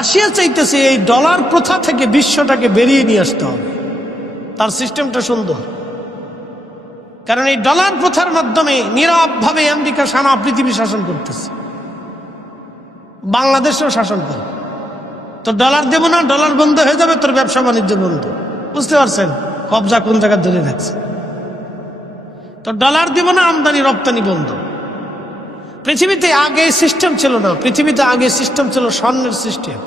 Russia চাইতেছে এই dollar প্রথা থেকে বিশ্বটাকে বেরিয়ে নিয়ে আসতে হবে। তার সিস্টেমটা সুন্দর, কারণ এই ডলার প্রথার মাধ্যমে নীরবভাবে আমেরিকা সারা পৃথিবী শাসন করতেছে, বাংলাদেশেও শাসন করে। তো ডলার দেবো না, ডলার বন্ধ হয়ে যাবে, তোর ব্যবসা বাণিজ্য বন্ধ। বুঝতে পারছেন কবজা কোন জায়গায় ধরে রাখছে? তো ডলার দিব না, আমদানি রপ্তানি বন্ধ। পৃথিবীতে আগে সিস্টেম ছিল না, পৃথিবীতে আগে সিস্টেম ছিল স্বর্ণের সিস্টেম।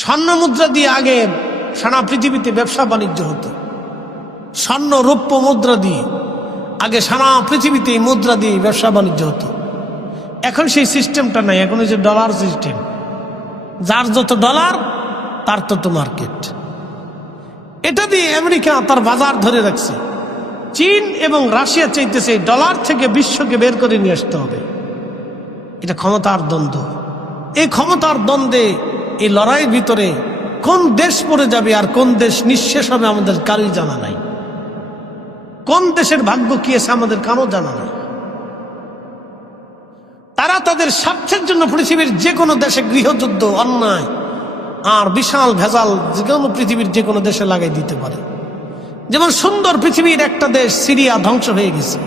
স্বর্ণ মুদ্রা দিয়ে আগে সারা পৃথিবীতে ব্যবসা বাণিজ্য হতো। স্বর্ণ রৌপ্য মুদ্রা দিয়ে আগে সারা পৃথিবীতে এই মুদ্রা দিয়ে ব্যবসা বাণিজ্য হতো। এখন সেই সিস্টেমটা নাই, এখন হচ্ছে ডলার সিস্টেম। যার যত ডলার তার তত মার্কেট। এটা দিয়ে আমেরিকা তার বাজার ধরে রাখছে। চীন এবং রাশিয়া চাইতেছে ডলার থেকে বিশ্বকে বের করে নিয়ে আসতে হবে। এটা ক্ষমতার দ্বন্দ্ব। এই ক্ষমতার দ্বন্দ্বে, এই লড়াইয়ের ভিতরে কোন দেশ পড়ে যাবে আর কোন দেশ নিঃশেষ হবে আমাদের কারোই জানা নাই। কোন দেশের ভাগ্য কি আছে আমাদের কারো জানা নাই। তারা তাদের স্বার্থের জন্য পৃথিবীর যে কোনো দেশে গৃহযুদ্ধ, অন্যায় আর বিশাল ভেজাল যে কোনো পৃথিবীর যে কোনো দেশে লাগাই দিতে পারে। যেমন সুন্দর পৃথিবীর একটা দেশ সিরিয়া ধ্বংস হয়ে গেছে।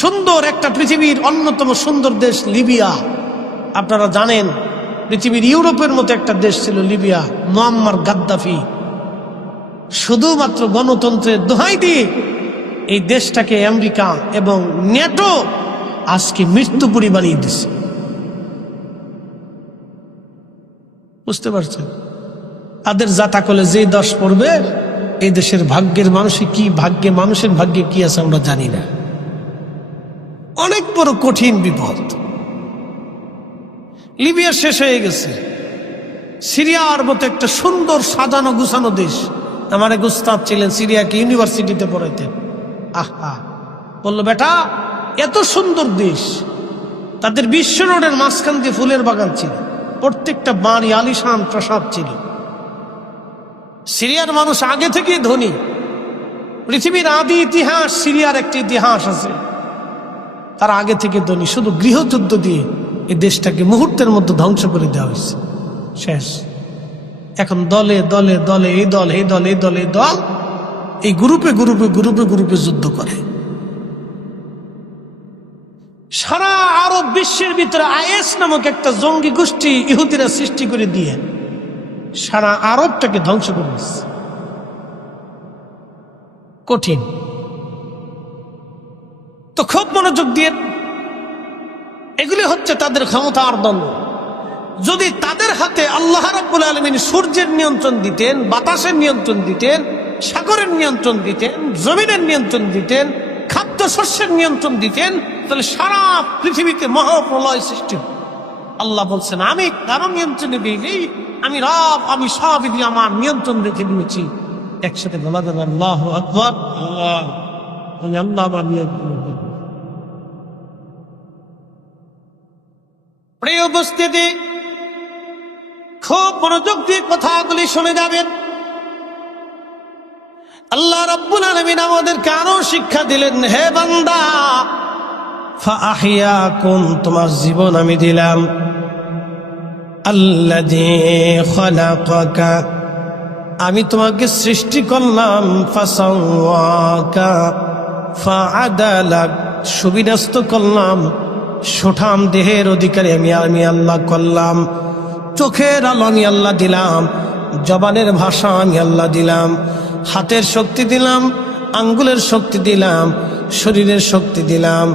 সুন্দর একটা পৃথিবীর অন্যতম সুন্দর দেশ লিবিয়া, আপনারা জানেন পৃথিবীর ইউরোপের মতো একটা দেশ ছিল লিবিয়া। মুয়াম্মার গাদ্দাফি শুধুমাত্র গণতন্ত্রের দোহাই দিয়ে এই দেশটাকে আমেরিকা এবং ন্যাটো আজকে মৃত্যুপুরী বানিয়ে দিচ্ছে। বুঝতে পারছেন? তাদের জাতাকলে যে দশ পড়বে, এই দেশের ভাগ্যের মানুষের কি ভাগ্যে, মানুষের ভাগ্যে কি আছে আমরা জানি না। অনেক বড় কঠিন বিপদ। লিবিয়া শেষ হয়ে গেছে। সিরিয়ার মতো একটা সুন্দর সাজানো গুছানো দেশ। আমার এক উস্তাদ ছিলেন, সিরিয়াকে ইউনিভার্সিটিতে পড়াইতেন। আহা, বললো বেটা এত সুন্দর দেশ, তাদের বিশ্ব রোডের মাঝখান দিয়ে ফুলের বাগান ছিল, প্রত্যেকটা বাড়ি আলিশান প্রাসাদ ছিল। সিরিয়ার মানুষ আগে থেকেই ধনী। পৃথিবীর আদি ইতিহাস, সিরিয়ার একটি ইতিহাস আছে। তারা আগে থেকে ধনী, শুধু গৃহযুদ্ধ দিয়ে এই দেশটাকে মুহূর্তের মধ্যে ধ্বংস করে দেওয়া হয়েছে। শেষ। এখন দলে দলে দলে এই দল এই দল এই দল এই দল, এই গ্রুপে গ্রুপে গ্রুপে গ্রুপে যুদ্ধ করে। সারা আরব বিশ্বের ভিতরে আইএস নামক একটা জঙ্গি গোষ্ঠী ইহুদিরা সৃষ্টি করে দিয়ে সারা আরবটাকে ধ্বংস করে দিচ্ছে। কঠিন। তো খুব মনোযোগ দিয়ে, এগুলি হচ্ছে তাদের ক্ষমতার দ্বন্দ্ব। যদি তাদের হাতে আল্লাহ রাব্বুল আলামিন সূর্যের নিয়ন্ত্রণ দিতেন, বাতাসের নিয়ন্ত্রণ দিতেন, সাগরের নিয়ন্ত্রণ দিতেন, জমিনের নিয়ন্ত্রণ দিতেন, খাদ্য শস্যের নিয়ন্ত্রণ দিতেন, তাহলে সারা পৃথিবীতে মহাপ্রলয় সৃষ্টি। আল্লাহ বলছেন আমি কারো নিয়ন্ত্রণে দিই, আমি রব, আমি সব আমার নিয়ন্ত্রণ রেখে দিয়েছি। একসাথে বলা যাবে আল্লাহু আকবার। আল্লাহ আমার নিয়ন্ত্রণ। প্রিয় উপস্থিতি, খুব মনোযোগ দিয়ে কথাগুলি শুনে যাবেন। আল্লাহ রাব্বুল আলামিন আমাদেরকে আরো শিক্ষা দিলেন, হে বান্দা ফাআহিয়াকুম, তোমার জীবন আমি দিলাম। আল্লাযী খালাকাকা, আমি তোমাকে সৃষ্টি করলাম। ফাসাওয়াকা ফাআদালাক, সুবিন্যস্ত করলাম। সুঠাম দেহের অধিকারী আমি আল্লাহ করলাম। চোখের আলো আমি আল্লাহ দিলাম। জবানের ভাষা আমি আল্লাহ দিলাম। হাতের শক্তি দিলাম, আঙ্গুলের শক্তি দিলাম, শরীরের শক্তি দিলাম।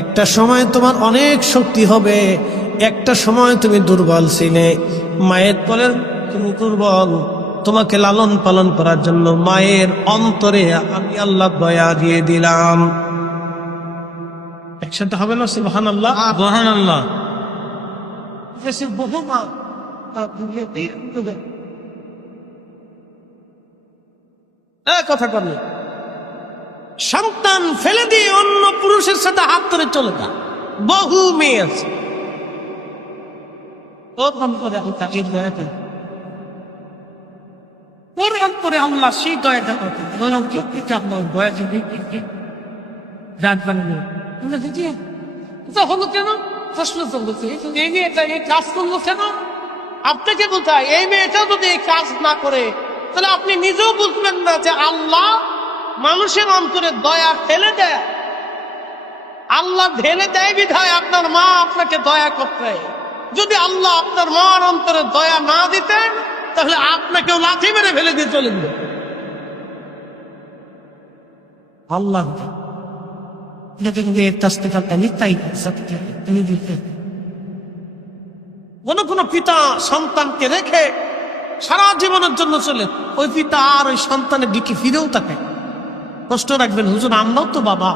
একটা সময় তোমার অনেক শক্তি হবে, একটা সময় তুমি দুর্বল ছিলে। মায়ের কোলে তুমি দুর্বল, তোমাকে লালন পালন করার জন্য মায়ের অন্তরে আমি আল্লাহ দয়া দিয়ে দিলাম। একসাথে হবে না সুবহানাল্লাহ, সুবহানাল্লাহ। কথা বলে সন্তান ফেলে দিয়ে অন্য পুরুষের সাথে হাত ধরে চলে যা, বহু মেয়ে আছে। আল্লাহ সেই দয়াটা হলো কেন, প্রশ্ন চলছে, কাজ করলো কেন, আপনাকে বোঝায় এই মেয়েটা যদি এই কাজ না করে তাহলে আপনি নিজেও বুঝবেন না যে আল্লাহ মানুষের অন্তরে দয়া ঢেলে দেয়। আল্লাহ ঢেলে দেয় বিধায় আপনার মা আপনাকে দয়া করতে। যদি আল্লাহ আপনার মার অন্তরে দয়া না দিতেন তাহলে আপনাকেও লাথি মেরে ফেলে দিয়ে চলে যেত। আল্লাহ কোন পিতা সন্তানকে রেখে সারা জীবনের জন্য চলে, ওই পিতা আর ওই সন্তানের দিকে ফিরেও থাকে। কষ্ট রাখবেন হুজুর, আমরাও তো বাবা,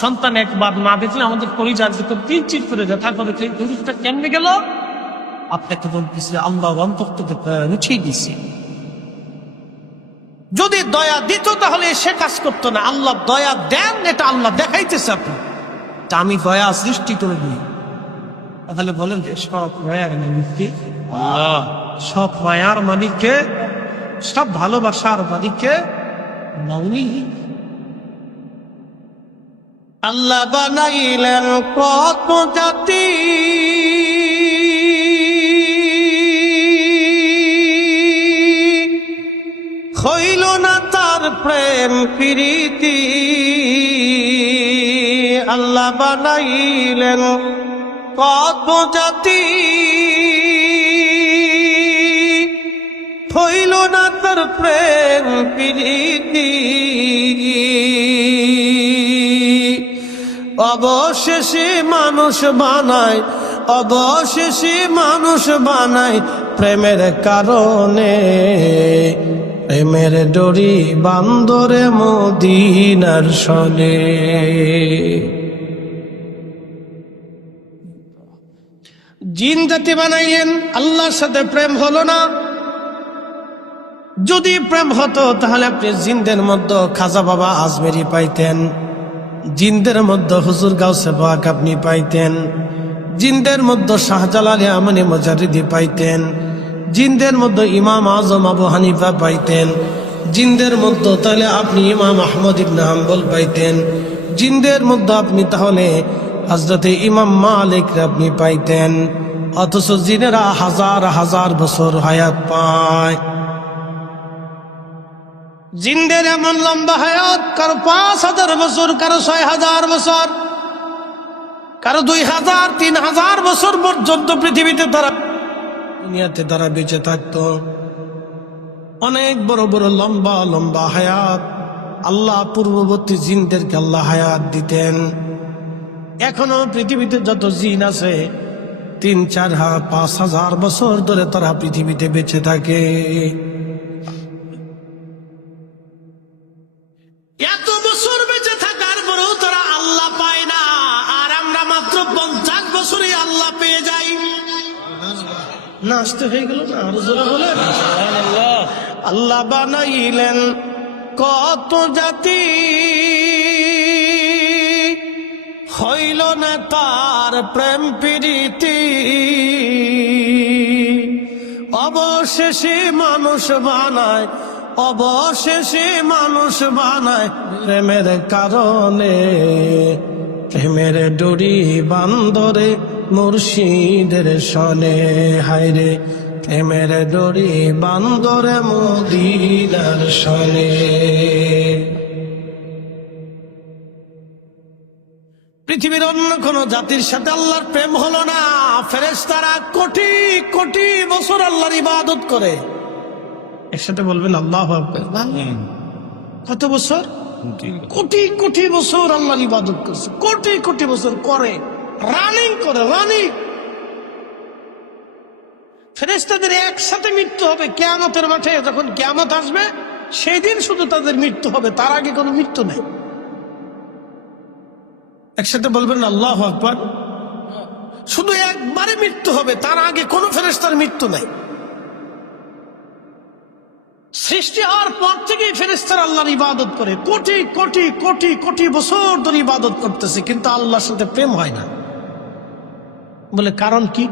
সন্তান একবার না দেখলে আমাদের পরিবার ভিতর তিন চিট করে যায়। তারপরে হুজুরটা কেমনে গেল? আপনাকে বলতেছি আল্লাহ অন্তর রুছিয়ে দিছি। যদি দয়া দিত তাহলে সে কাজ করতো না। আল্লাহ দয়া দেন, এটা আল্লাহ দেখাইতেছে আপনি। আমি দয়া সৃষ্টি করে দিই, তাহলে বলেন যে সব মায়ার মালিককে, সব মায়ার মালিককে, সব ভালোবাসার মালিককে নওনি। আল্লাহ বানাইলেন কত জাতি, হইল না তার প্রেম প্রীতি। আল্লাহ বানাইলেন কত জাতি, হইল না তার প্রেম প্রীতি। অবশেষে মানুষ বানায়, অবশেষে মানুষ বানায় প্রেমের কারণে। প্রেমের ডরি বান্দরে মদিনার সনে। জিন জাতি বানাইলেন, আল্লাহর সাথে প্রেম হলো না। যদি প্রেম হতো তাহলে আপনি জিনদের মধ্যে খাজা বাবা আজমেরি পাইতেন, জিনদের মধ্যে হুজুর গাউসে পাক আপনি পাইতেন, জিনদের মধ্যে শাহজালাল আমানি মুজারিদি পাইতেন, জিনদের মধ্যে ইমাম আজম আবু হানিফা পাইতেন, জিনদের মধ্যে তাহলে আপনি ইমাম আহমদ ইবনে হাম্বল পাইতেন, জিনদের মধ্যে আপনি তাহলে হযরতে ইমাম মালিক আপনি পাইতেন। অথচ জিনেরা হাজার হাজার বছর হায়াত পায়। জিনদের এমন লম্বা হায়াত, কারো ৫,০০০ বছর, কারো ৬,০০০ বছর, কারো ২,০০০, ৩,০০০ বছর পর্যন্ত পৃথিবীতে তারা দুনিয়াতে তারা বেঁচে থাকতো। অনেক বড় বড় লম্বা লম্বা হায়াত আল্লাহ পূর্ববর্তী জিনদেরকে আল্লাহ হায়াত দিতেন। এখনো পৃথিবীতে যত জিন আছে ৩, ৪, ৫,০০০ বছর ধরে তারা পৃথিবীতে বেঁচে থাকে। এত বছর বেঁচে থাকার পরেও তারা আল্লাহ পায় না, আর আমরা মাত্র ৫০ বছরে আল্লাহ পেয়ে যাই। নাচতে হয়ে গেল না? আরো জোরে বলেন সুবহানাল্লাহ। আল্লাহ বানাইলেন কত জাতি, হইল না তার প্রেম প্রীতি। অবশেষে মানুষ বানায়, অবশেষে মানুষ বানায় প্রেমের কারণে। প্রেমের ডরি বান্দরে মুর্শিদের সনে। হায়রে প্রেমের ডরি বান্দরে মদিনার সনে। পৃথিবীর অন্য কোন জাতির সাথে আল্লাহর প্রেম হলো না। ফেরেশতারা কোটি কোটি বছর আল্লাহর ইবাদত করে। একসাথে বলবেন আল্লাহু আকবার। কত বছর? কোটি কোটি বছর আল্লাহর ইবাদত করছে, কোটি কোটি বছর করে, রানিং করে, রানিং। ফেরেশতাদের একসাথে মৃত্যু হবে কিয়ামতের মাঠে। যখন কিয়ামত আসবে সেই দিন শুধু তাদের মৃত্যু হবে, তার আগে কোনো মৃত্যু নেই। একসাথে বলবেন আল্লাহু আকবার। শুধু একবারে মৃত্যু হবে, তার আগে কোনো ফেরেশতার মৃত্যু নাই। সৃষ্টি হওয়ার পর থেকেই ফেরেশতারা আল্লাহর ইবাদত করে, কোটি কোটি কোটি কোটি বছর ধরে ইবাদত করতেছে, কিন্তু আল্লাহর সাথে প্রেম হয় না। বলে কারণ কি?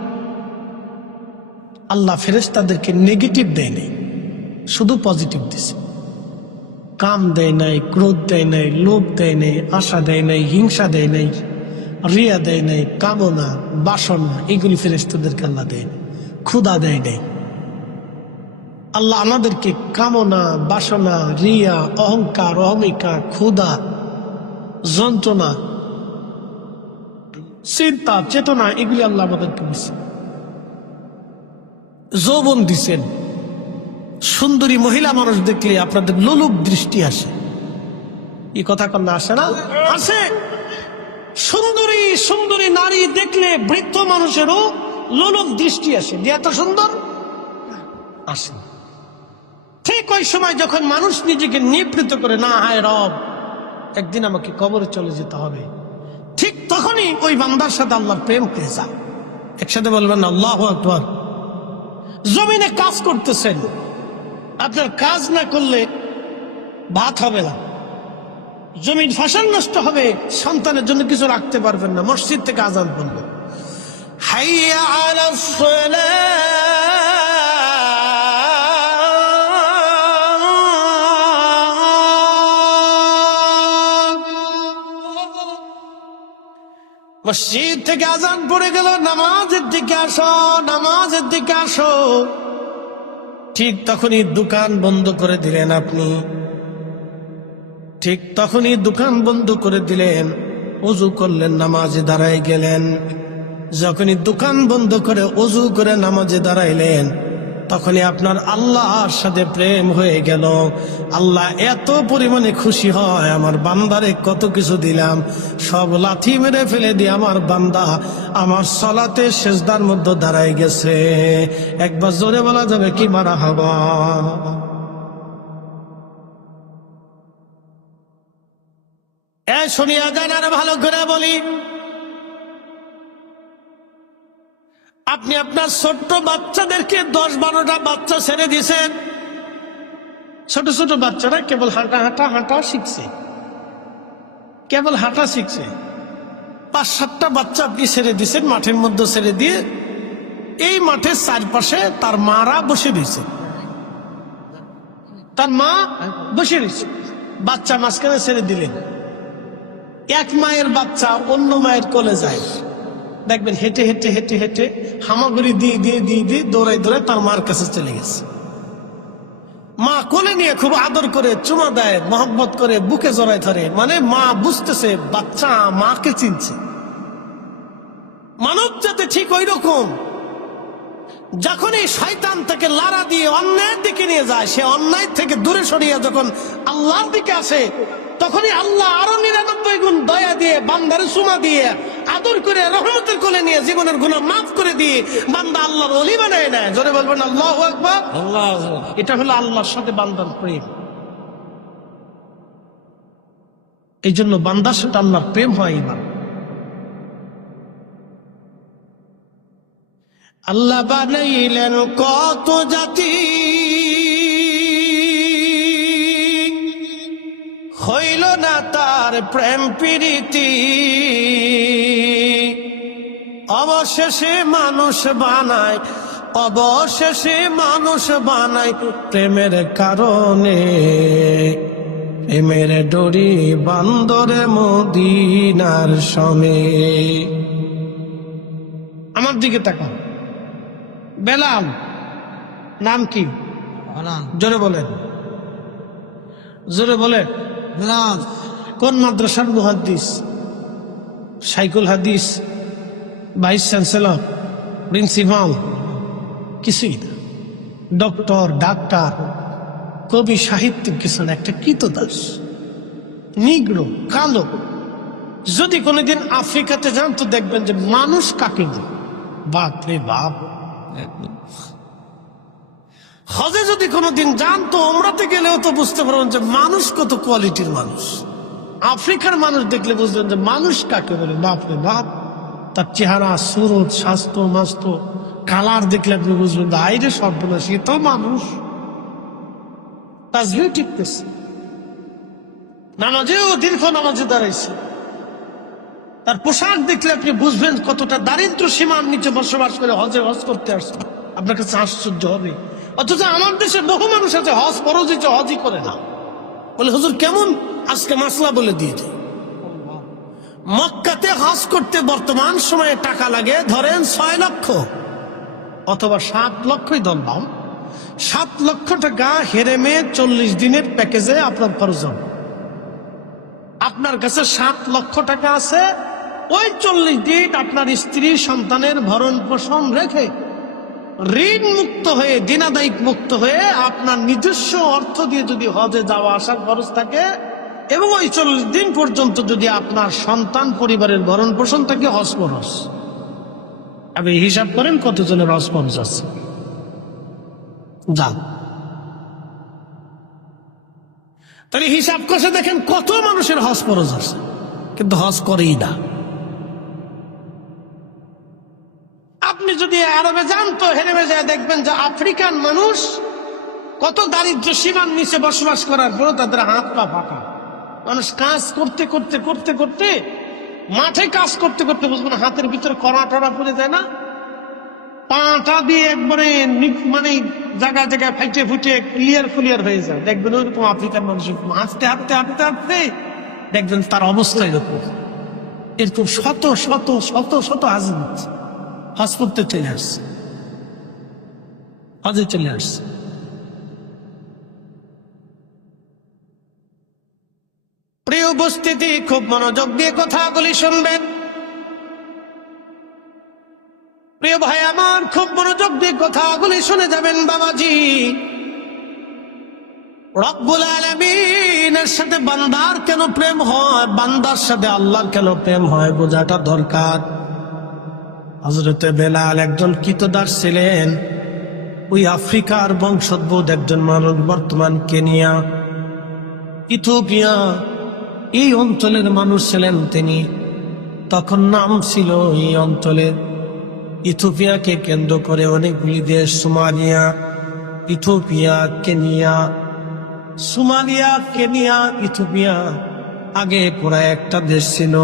আল্লাহ ফেরেশতাদেরকে নেগেটিভ দেয় নাই, শুধু পজিটিভ দিছে। কাম দেয় নাই, ক্রোধ দেয় নাই, লোভ দেয় নাই, আশা দেয় নাই, হিংসা দেয় নাই, রিয়া দেয় নাই, কামনা, বাসনা, এগুলি ফেরেশতাদেরকে আল্লাহ দেয় নাই। ক্ষুধা দেয় নাই। আল্লাহ আমাদেরকে কামনা, বাসনা, রিয়া, অহংকার, অহমিকা, ক্ষুধা, যন্ত্রণা, চিন্তা, চেতনা, এগুলি আল্লাহ আমাদেরকে দিচ্ছেন। যৌবন দিচ্ছেন। সুন্দরী মহিলা মানুষ দেখলে আপনাদের লোলুপ দৃষ্টি আসে। এই কথা কন্যা আসে না? আসে। সুন্দরী সুন্দরী নারী দেখলে বৃদ্ধ মানুষেরও লোলুপ দৃষ্টি আসে যে এত সুন্দর আসে। ঠিক ওই সময় যখন মানুষ নিজেকে নিবৃত করে, না হায় রব একদিন আমাকে কবরে চলে যেতে হবে, ঠিক তখনই ওই বান্দার সাথে আল্লাহর প্রেম হয়ে যায়। একসাথে বলবেন আল্লাহু আকবার। জমিনে কাজ করতেছেন, আপনার কাজ না করলে ভাত হবে না, জমির ফসল নষ্ট হবে, সন্তানের জন্য কিছু রাখতে পারবেন না, মসজিদ থেকে আযান পড়বে, হাইয়া আলাস সালাহ, মসজিদ থেকে আযান পড়ে গেল, নামাজের দিকে আসো, নামাজের দিকে আসো। ঠিক তখনই দোকান বন্ধ করে দিলেন আপনি, ঠিক তখনই দোকান বন্ধ করে দিলেন, ওযু করলেন, নামাজে দাঁড়ায় গেলেন। যখনই দোকান বন্ধ করে ওযু করে নামাজে দাঁড়াইলেন, তখনই আপনার আল্লাহর সাথে প্রেম হয়ে গেল। আল্লাহ এত পরিমাণে খুশি হয়, আমার বান্দারে কত কিছু দিলাম, সব লাথি মেরে ফেলে দিয়ে আমার বান্দা আমার সালাতে সেজদার মধ্যে দাঁড়ায় গেছে। একবার জোরে বলা যাবে কি মারহাবা। শুনিয়া যান, আর ভালো করে বলি, আপনি আপনার ছোট্ট বাচ্চাদেরকে 10-12টা বাচ্চা ছেড়ে দিয়েছেন, ছোট ছোট বাচ্চারা কেবল হাঁটা শিখছে, কেবল হাঁটা শিখছে। 5-7টা বাচ্চা আপনি ছেড়ে দিয়েছেন, মাঠের মধ্যে ছেড়ে দিয়ে, এই মাঠের চারপাশে তার মারা বসে রয়েছে, তার মা বসে রয়েছে, বাচ্চা মাঝখানে ছেড়ে দিলেন। এক মায়ের বাচ্চা অন্য মায়ের কোলে যায়, দেখবেন হেঁটে হেঁটে হেঁটে হেঁটে হামাগুড়ি দিয়ে দিয়ে দিয়ে দিয়ে দৌড়াই দৌড়াই তার মার কাছে চলে গেছে। মা কোলে নিয়ে খুব আদর করে চুমা দেয়, মহব্বত করে বুকে জড়ায় ধরে, মানে মা বুঝতেছে বাচ্চা মাকে চিনছে। মানব জাতি ঠিক ওই রকম, যখনই শয়তান তাকে লাড়া দিয়ে অন্যায়ের দিকে নিয়ে যায়, সে অন্যায় থেকে দূরে সরিয়ে যখন আল্লাহর দিকে আসে, তখনই আল্লাহ আরো 99 গুণ দয়া দিয়ে বান্দারে চুমা দিয়ে আদর করে রহমতের কোলে নিয়ে জীবনের গুনাহ মাফ করে দিয়ে বান্দা আল্লাহর ওলি বানায় নেয়। জোরে বলবেন আল্লাহু আকবার। এটা হলো আল্লাহর সাথে বান্দার প্রেম। এই জন্য বান্দার সাথে আল্লাহর প্রেম হয় ইমান। আল্লাহ বানাইলেন কত জাতি, হইল না তার প্রেম প্রীতি, অবশেষে মানুষ বানায়, অবশেষে মানুষ বানায় প্রেমের কারণে, প্রেমের ডোরি বান্দরে মদিনার সনে। আমার দিকে তাকাও। বেলাল নাম কি? জোরে বলেন, জোরে বলেন। বেলাল কোন মাদ্রাসার মুহাদ্দিস? শাইখুল হাদিস, ভাইস চ্যান্সেলর, প্রিন্সিপাল? কিছুই না। ডক্টর, ডাক্তার, কবি, সাহিত্যিক কিছু না, একটা কৃতদাস, নিগ্রো, কালো। যদি কোনোদিন আফ্রিকাতে যান তো দেখবেন যে মানুষ কাকে বলে। বাপ রে বাপ। হজে যদি কোনোদিন যান তো ওমরাতে গেলেও তো বুঝতে পারবেন যে মানুষ কত কোয়ালিটির মানুষ। আফ্রিকার মানুষ দেখলে বুঝবেন যে মানুষ কাকে বলে। বাপ রে বাপ। তার চেহারা, সুরত, স্বাস্থ্য, মাস্তো, কালার দেখলে আপনি বুঝবেন আইরে সর্বনাশ, সে তো মানুষ। তাজবিহ টিপতেছে, নামাজেও দীর্ঘ নামাজে দাঁড়াইছে। তার পোশাক দেখলে আপনি বুঝবেন কতটা দারিদ্র সীমার নিচে বসবাস করে হজ করতে আসছে। আপনার কাছে আশ্চর্য হবে। অথচ আমার দেশে বহু মানুষ আছে হজ ফরজ হয়েছে, হজই করে না। বলে হুজুর কেমন? আজকে মাসলা বলে দিয়েছে। মক্কাতে হজ করতে বর্তমান সময়ে টাকা লাগে ধরেন 6 লক্ষ, অথবা 7 লক্ষই ধরলাম, 7 লক্ষ টাকা হেরেমে 40 দিনের প্যাকেজে আপনার খরচ হবে। আপনার কাছে 7 লক্ষ টাকা আছে, ওই 40 দিন আপনার স্ত্রী সন্তানের ভরণ পোষণ রেখে ঋণ মুক্ত হয়ে দিনাদায়িক মুক্ত হয়ে আপনার নিজস্ব অর্থ দিয়ে যদি হজে যাওয়া আসার খরচ থাকে এবং ওই 40 দিন পর্যন্ত যদি আপনার সন্তান পরিবারের ভরণ পোষণ থাকে, হজ খরচ। আপনি হিসাব করেন কতজনের হজ খরচ আছে। যান, তাহলে হিসাব করে দেখেন কত মানুষের হজ খরচ আছে, কিন্তু হজ করেই না। আপনি যদি আরবে যান তো হেরেমে যায় দেখবেন যে আফ্রিকান মানুষ কত দারিদ্র সীমার নিচে বসবাস করার পর তাদের হাত পা ফাঁকা। মানুষ কাজ করতে করতে করতে করতে মাঠে কাজ করতে করতে বুঝবেন হাতের ভিতরে কড়া টড়া পড়ে যায় না, পাটা দিয়ে একবারে মানে জায়গায় জায়গায় ফাইটে ফুটে ক্লিয়ার হয়ে যায়। দেখবেন ওইরকম আফ্রিকান মানুষ হাঁটতে হাঁটতে হাঁটতে হাঁটতে দেখবেন তার অবস্থা এরকম। এরকম শত শত শত শত হাজির হজ করতে চলে আসছে, হজে চলে আসছে। প্রিয় উপস্থিতি, খুব মনোযোগ দিয়ে কথাগুলি শুনবেন। প্রিয় ভাই আমার, খুব মনোযোগ দিয়ে কথাগুলি শুনে যাবেন বাবাজি। রব্বুল আলামিনের সাথে বান্দার কেন প্রেম হয়, বান্দার সাথে আল্লাহর কেন প্রেম হয় বোঝাটা দরকার। হযরতে বেলাল একজন কৃতদাস ছিলেন, ওই আফ্রিকার বংশোদ্ভূত একজন মানুষ, বর্তমান কেনিয়া, ইথিওপিয়া এই অঞ্চলের মানুষ ছিলেন তিনি। তখন নাম ছিল এই অঞ্চলের, ইথিওপিয়াকে কেন্দ্র করে অনেকগুলি দেশ, Somalia, Ethiopia, Kenya, Somalia, Kenya, Ethiopia. আগে পুরা একটা দেশ ছিল,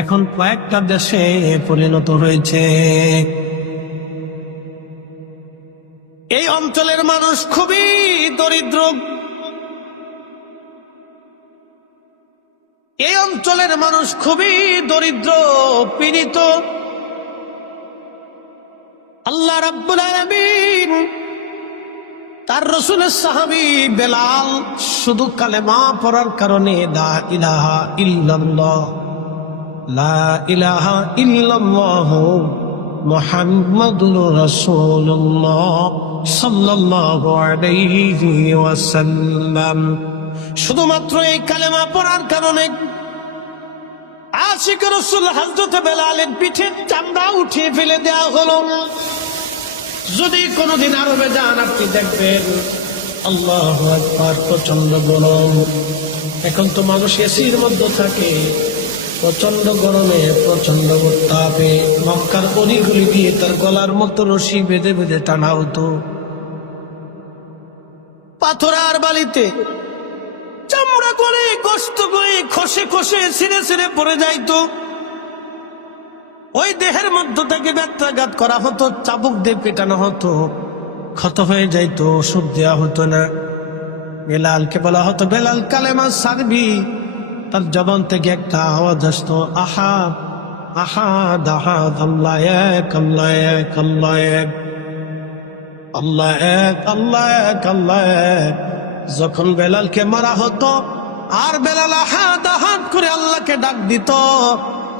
এখন কয়েকটা দেশে পরিণত হয়েছে। এই অঞ্চলের মানুষ খুবই দরিদ্র, এই অঞ্চলের মানুষ খুবই দরিদ্র, পীড়িত। আল্লাহ রাব্বুল আলামিন তার রাসূলের সাহাবী বেলাল শুধু কালেমা পড়ার কারণে লা ইলাহা ইল্লাল্লাহ, লা ইলাহা ইল্লাল্লাহ মুহাম্মাদুর রাসূলুল্লাহ সাল্লাল্লাহু আলাইহি ওয়াসাল্লাম, শুধুমাত্র এই কালেমা পড়ার কারণে আশিক রাসূল হযরত বেলালের পিঠের চামড়া উঠিয়ে ফেলে দেওয়া হলো। যদি কোনদিন আরবে যান আপনি দেখবেন আল্লাহু আকবার, প্রচন্ড গরম। এখন তো মানুষ এসির মধ্যে থাকে, প্রচন্ড গরমে প্রচন্ড তাপে মক্কার অলিগুলি দিয়ে তার গলার মতো রশি বেঁধে বেঁধে টানা হতো। পাথর আর বালিতে চামড়া করে কষ্ট করে খসে খসে ছিঁড়ে ছিঁড়ে পড়ে যাইতো। ওই দেহের মধ্য থেকে ব্যত্রাঘাত করা হতো, চাবুক দিয়ে পেটানো হতো, ক্ষত হয়ে যাইতো, ওষুধ দেওয়া হতো না। বেলালকে বলা হতো বেলাল কালেমা সারবি, তার জবান থেকে একটা আওয়াজ আসতো, আহাদ আহাদ আহাদ, আল্লাহ এক আল্লাহ এক আল্লাহ এক, আল্লাহ এক আল্লাহ এক আল্লাহ এক। যখন বেলালকে মারা হতো আর বেলাল আহাদ আহাদ করে আল্লাহকে ডাক দিত,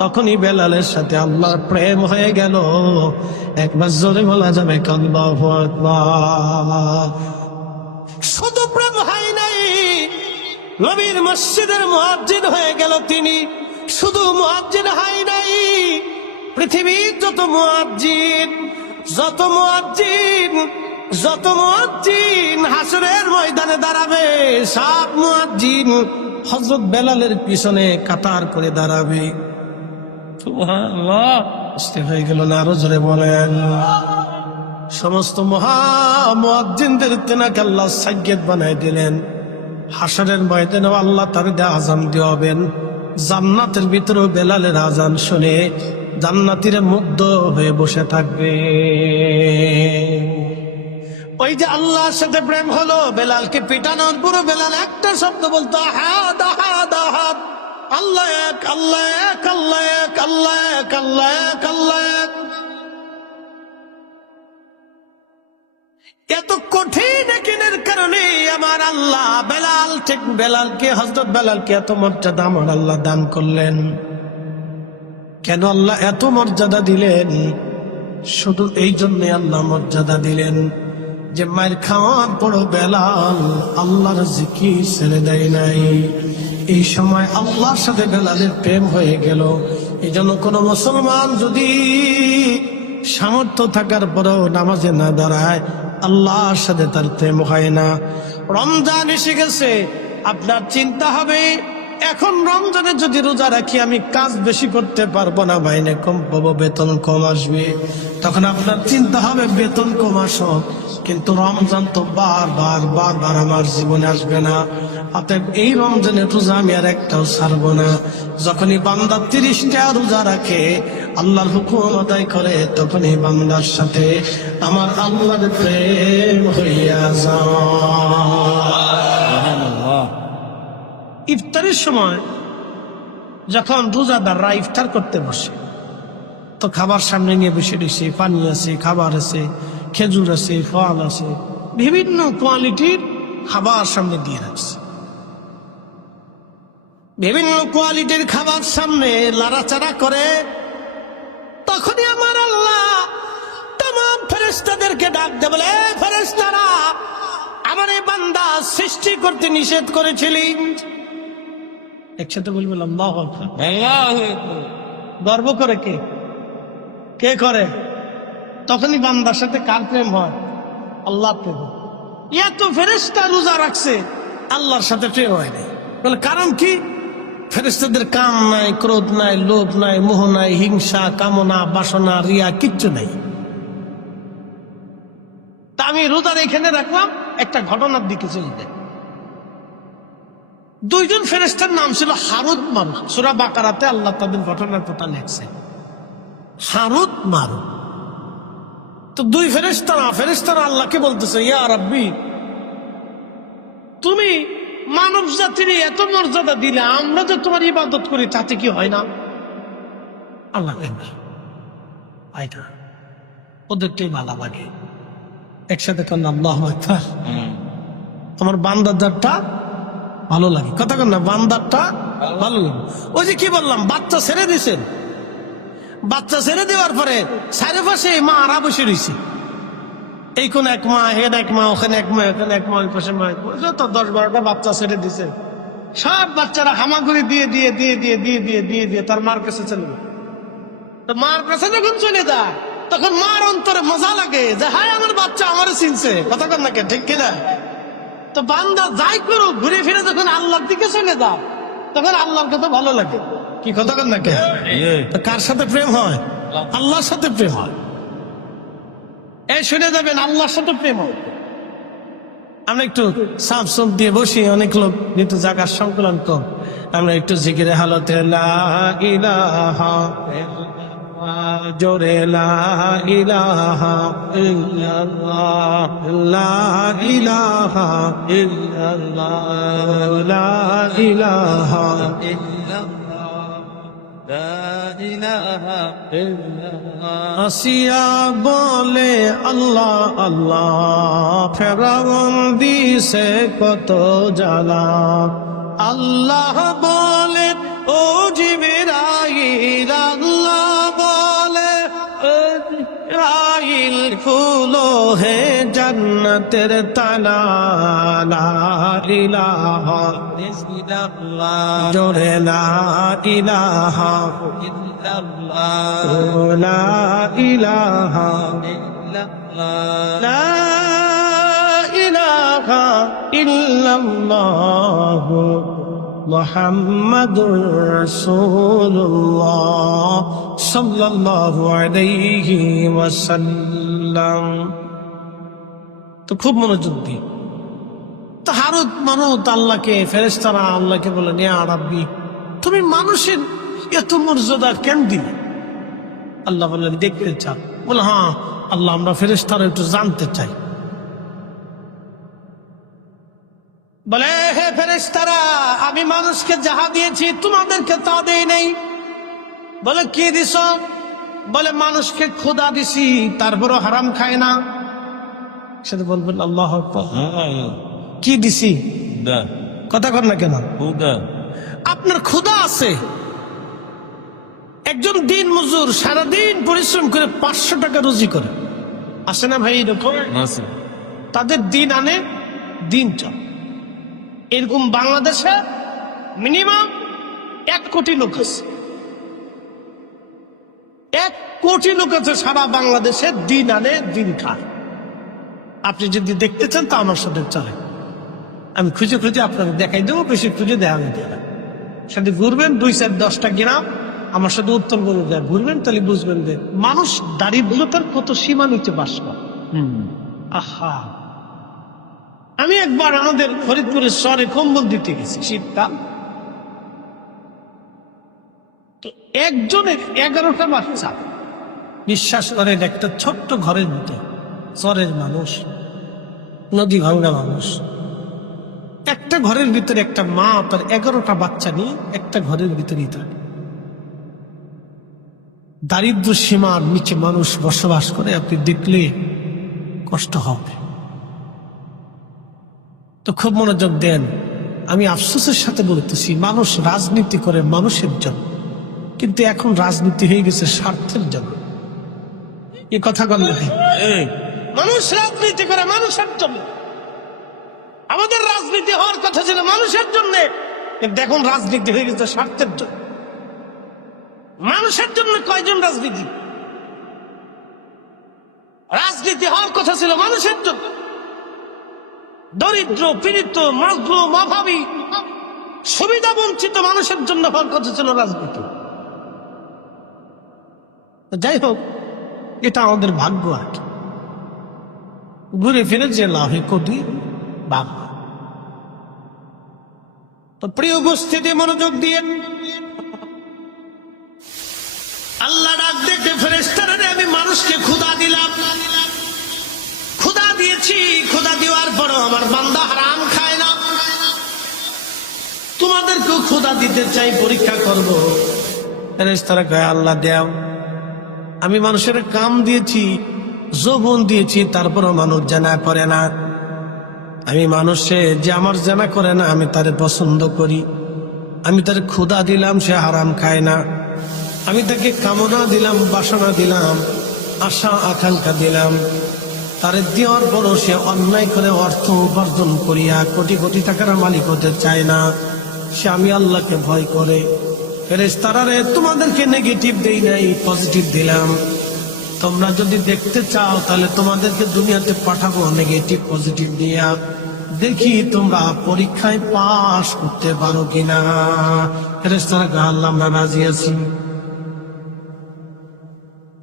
তখনই বেলালের সাথে আল্লাহর প্রেম হয়ে গেল। একবার জোরে বলা যাবে আল্লাহু আকবার। শুধু প্রেম হয় নাই, নবীর মসজিদের মুয়াজ্জিন হয়ে গেল তিনি। শুধু মুয়াজ্জিন হয় নাই, পৃথিবীর যত মুয়াজ্জিন যত মুয়াজ্জিন যত মুয়াজ্জিন হাসরের ময়দানে দাঁড়াবে, সব মুয়াজ্জিন হযরত বেলালের পিছনে কাতার করে দাঁড়াবে। সুবহানাল্লাহ, বুঝতে হয়ে গেল না? আরো জোরে বলেন। সমস্ত মুয়াজ্জিনদের তেনাকে আল্লাহ সাইয়্যিদ বানায় দিলেন। হাসরের ময়দানে আল্লাহ তাদের আযান দিবেন। জান্নাতের ভিতরে বেলালের আযান শুনে জান্নাতীরা মুগ্ধ হয়ে বসে থাকবে। ওই যে আল্লাহর সাথে প্রেম হলো, বেলালকে পিটানোর পুরো বেলাল একটা শব্দ বলতো, আহাদ আহাদ আহাদ, আল্লাহ এক আল্লাহ এক আল্লাহ এক আল্লাহ এক আল্লাহ এক আল্লাহ এক। এত কঠিন একিনের কারণে আমার আল্লাহ বেলালকে হযরত বেলালকে এত মর্যাদা আমার আল্লাহ দান করলেন। কেন আল্লাহ এত মর্যাদা দিলেন? শুধু এই জন্য আল্লাহ মর্যাদা দিলেন যে মায়ের খাওয়ার পর বেলাল আল্লাহর জিকির ছেড়ে দেয় নাই। এই সময় আল্লাহর সাথে বেলালের প্রেম হয়ে গেল। এই জন্য কোন মুসলমান যদি সামর্থ্য থাকার পরেও নামাজে না দাঁড়ায়, আল্লাহর সাথে তার প্রেম হয় না। রমজান এসে গেছে, আপনার চিন্তা হবে এখন রমজানে যদি রোজা রাখি আমি কাজ বেশি করতে পারবো না, মাইনে কম পাবো, বেতন কম আসবে। তখন আপনার চিন্তা হবে বেতন কম আসো, কিন্তু রমজান তো বারবার আমার জীবনে আসবে না। অতএব এই রমজানের রোজা আমি আর একটাও ছাড়বো না। যখনই বান্দা 30টা রোজা রাখে, আল্লাহর হুকুম আদায় করে, তখনই বান্দার সাথে আমার আল্লাহর প্রেম হইয়া যায়। ইফতারের সময় যখন রোজাদাররা ইফতার করতে বসে, তো খাবার সামনে নিয়ে বসে রয়েছে, পানি আছে, খাবার আছে, খেজুর আছে, ফল আছে, বিভিন্ন কোয়ালিটির খাবার সামনে দিয়ে রাখছে। বিভিন্ন কোয়ালিটির খাবার সামনে লাড়াচাড়া করে, তখনই আমার আল্লাহ तमाम ফেরেশতাদেরকে ডাক দেয়, বলে ফেরেশতারা, আমার এই বান্দা সৃষ্টি করতে নিষেধ করেছিলি। একসাথে বলবেন আল্লাহু আকবার। গর্ব করে কে করে? তখনই বান্দার সাথে কার প্রেম হয়? আল্লাহ প্রেম। এত ফেরেশতা রোজা রাখছে, আল্লাহর সাথে প্রেম হয় নাই। বলে কারণ কি? ফেরেশতাদের কাম নাই, ক্রোধ নাই, লোভ নাই, মোহ নাই, হিংসা, কামনা, বাসনা, রিয়া কিচ্ছু নাই। তা আমি রোজার এখানে রাখলাম, একটা ঘটনার দিকে চলে যায়। দুইজন ফেরেশতার নাম ছিল হারুত মারুত। সূরা বাকারাতে আল্লাহ তাদের ঘটনার কথা লেখছে, হারুত মারুত। তো দুই ফেরেশতারা আল্লাহকে বলতেছে, ইয়া রাব্বি, তুমি মানব জাতির এত মর্যাদা দিলে, আমরা যে তোমার ইবাদত করি তাতে কি হয় না? আল্লাহ ওদেরটাই ভালো লাগে। একসাথে কর আল্লাহু আকবার। আমার বান্দারটা ভালো লাগে, কথা কর না, বান্দারটা ভালো লাগে। ওই যে কি বললাম, বাচ্চা ছেড়ে দিয়েছেন, বাচ্চা ছেড়ে দেওয়ার পরে চারিপাশে মা আরা বসে রয়েছে। এই কোন এক মা, হেড এক মা, ওখানে এক মা, এখানে এক মা, ওই পাশে মা, তো 10-12টা বাচ্চা ছেড়ে দিছে। সব বাচ্চারা হামাগুড়ি দিয়ে দিয়ে দিয়ে দিয়ে দিয়ে দিয়ে দিয়ে দিয়ে তার মার কাছে চলে যায়। তো মার কাছে যখন চলে যায়, তখন মার অন্তরে মজা লাগে যে হায় আমার বাচ্চা আমারে চিনছে, কথা কর না, ঠিক কিনা? তো বান্দা যাই করো, ঘুরে ফিরে যখন আল্লাহর দিকে চলে যায়, তখন আল্লাহর কথা ভালো লাগে। কি কথা কর না কে? কার সাথে প্রেম হয়? আল্লাহর সাথে প্রেম হয়। এই শুনে যাবেন, আল্লাহর সাথে প্রেম হয়। আমরা একটু সাফ সুফ দিয়ে বসি, অনেক লোক যেহেতু জায়গার সংকলন কম, আমরা একটু জিকিরে হালতে লা ইলাহা জোরে লা ইলাহা ইল্লাল্লাহ, লা ইলাহা ইল্লাল্লাহ, লা ইলাহা ইল্লাল্লাহ। আসিয়া বলে আল্লাহ আল্লাহ, ফেরাউন দিছে কত জ্বালা। আল্লাহ বলে ও জিবরাইল, আল্লাহ বলে ও জিবরাইল, খুলো হে জান্নাতের তালা। লা ইলাহা ইল্লাল্লাহ, জোরে লা ইলাহা ইল্লাল্লাহ, লা ইলাহা ইল্লাল্লাহ, লা ইলাহা ইল্লাল্লাহ, মুহাম্মাদুর রাসূলুল্লাহ সাল্লাল্লাহু আলাইহি ওয়াসাল্লাম। তো খুব মনোযোগ দিয়ে তো হারুত মারুত আল্লাহকে, ফেরেশতারা আল্লাহকে বলেন, ইয়া রাব্বি, তুমি মানুষের এত মর্যাদা কেন দিলে? আল্লাহ বললেন, দেখতে চাও? বলে হ্যাঁ আল্লাহ, আমরা ফেরেশতারা একটু জানতে চাই। বলে হে ফেরেশতারা, আমি মানুষকে যাহা দিয়েছি তোমাদেরকে তা দেই নাই। বলে কি দিছ? বলে মানুষকে ক্ষুধা দিছি, তারপরও হারাম খায় না। সেটা বলবেন আল্লাহু আকবার। কি দিছি কথা কর না কেন? আপনার ক্ষুধা আছে। একজন দিন মজুর সারাদিন পরিশ্রম করে 500 টাকা রুজি করে, আসে না ভাই? এরকম তাদের দিন আনে দিন চল। এরকম বাংলাদেশে মিনিমাম 1 কোটি লোক আছে। 1 কোটি লোক আছে সারা বাংলাদেশে, দিন আনে দিন খায়। আপনি যদি দেখতে চান তা আমার সাথে চলে, আমি খুঁজে খুঁজে আপনাকে দেখাই দেবো। বেশি খুঁজে দেখানো যাবে, সাথে ঘুরবেন 2-4-10টা গ্রাম আমার সাথে উত্তরবঙ্গ যায় ঘুরবেন, তাহলে বুঝবেন যে মানুষ দারিদ্রতার কত সীমা নিচে বাস করে। আহা, আমি একবার আমাদের ফরিদপুরের শহরে কম্বল দিতে গেছি, শীতকাল। তো একজনের 11টা বাচ্চা, বিশ্বাস করেন একটা ছোট্ট ঘরের ভিতরে, শহরের মানুষ, নদী ভাঙ্গা মানুষ, একটা ঘরের ভিতরে একটা মা তার 11টা বাচ্চা নিয়ে একটা ঘরের ভিতরেই থাকে। দারিদ্র সীমার নিচে মানুষ বসবাস করে, আপনি দেখলে কষ্ট হবে। তো খুব মনোযোগ দেন। আমি আফসোসের সাথে বলতেছি, মানুষ রাজনীতি করে মানুষের জন্য, কিন্তু এখন রাজনীতি হয়ে গেছে স্বার্থের জন্য। এ কথা বললে মানুষ রাজনীতি করে মানুষের জন্য। আমাদের রাজনীতি হওয়ার কথা ছিল মানুষের জন্য, কিন্তু এখন রাজনীতি হয়ে গেছে স্বার্থের জন্য। মানুষের জন্য কয়জন রাজনীতি? রাজনীতি হওয়ার কথা ছিল মানুষের জন্য। দরিদ্র পীড়িত মজলুম অভাবী সুবিধা বঞ্চিত মানুষের জন্য হওয়ার কথা ছিল রাজনীতি। যাই হোক, এটা আমাদের ভাগ্য আর কি, ঘুরে ফিরে যে লাভে কোটি ভাগ্য। তো প্রিয় উপস্থিতি, মনোযোগ দিয়ে আল্লাহ ডাক দেখে ফেরেশতারা, আমি মানুষকে ক্ষুধা দিলাম, ক্ষুধা দিয়েছি, ক্ষুধা দেওয়ার পরও আমার বান্দা হারাম খায় না। তোমাদেরকেও ক্ষুধা দিতে চাই, পরীক্ষা করব। ফেরেশতারা কয়, আল্লাহ দেও। আমি মানুষের কাম দিয়েছি, যৌবন দিয়েছি, তারপরও মানুষ জানা করে না। আমি মানুষে যে আমার জানা করে না, আমি তারে পছন্দ করি। আমি তার ক্ষুধা দিলাম, সে হারাম খায় না। আমি তাকে কামনা দিলাম, বাসনা দিলাম, আশা আকাঙ্ক্ষা দিলাম, তারে দেওয়ার পরও সে অন্যায় করে অর্থ উপার্জন করিয়া কোটি কোটি টাকার মালিক হতে চায় না। সে আমি আল্লাহকে ভয় করে। ফেরেশতারা রে, তোমাদেরকে নেগেটিভ দেই নাই, পজিটিভ দিলাম। তোমরা যদি দেখতে চাও তাহলে তোমাদেরকে দুনিয়াতে পাঠাবো নেগেটিভ পজিটিভ দিয়া, দেখি তোমরা পরীক্ষায় পাস করতে পারো কিনা। ফেরেশতারা কয়, আল্লাহ আমরা রাজি আছি।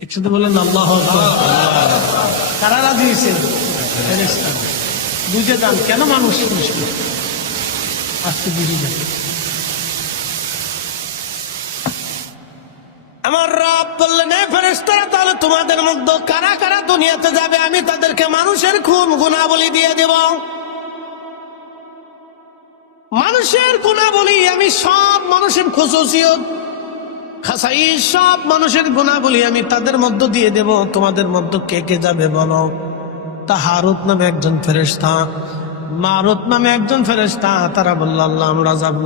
একসাথে বলেন আল্লাহু আকবার। কারা রাজি হয়েছে? ফেরেশতারা। বুঝে যান কেন মানুষ আজকে বুঝে যান। আমার রব বললেন, ফেরেশতারা, তাহলে তোমাদের মধ্যে কারা কারা দুনিয়াতে যাবে, আমি তাদেরকে মানুষের খুন গুনাবলী দিয়ে দেব। মানুষের গুনাবলী আমি সব মানুষের খুশুসিয়ত খাসাই, সব মানুষের গুনাবলী আমি তাদের মধ্য দিয়ে দেব। তোমাদের মধ্যে কে কে যাবে বলো। তা হারুত নামে একজন ফেরেশতা, মারুত নামে একজন ফেরেশতা, তারা বলল, আল্লাহ আমরা যাব।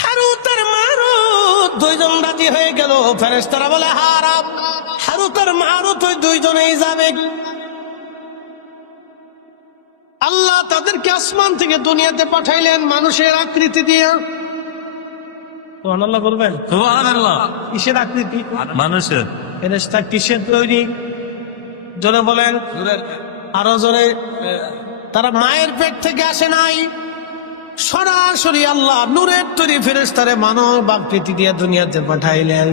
হারুত আর মারুত দুইজন রাজি হয়ে গেল। ফেরেশতারা বলে, হারুত আর মারুত ওই দুইজনেই যাবে। আল্লাহ তাদেরকে আসমান থেকে দুনিয়াতে পাঠাইলেন মানুষের আকৃতি দিয়ে। সুবহানাল্লাহ বলবেন? সুবহানাল্লাহ। কিসের আকৃতি? মানুষের। ফেরেশতা কিসের তৈরি? জোরে বলেন, আরো জোরে। তারা মায়ের পেট থেকে আসে নাই, সরাসরি আল্লাহ নূরের তৈরি ফেরেশতারে মানব আকৃতি দিয়ে দুনিয়াতে পাঠাইলেন।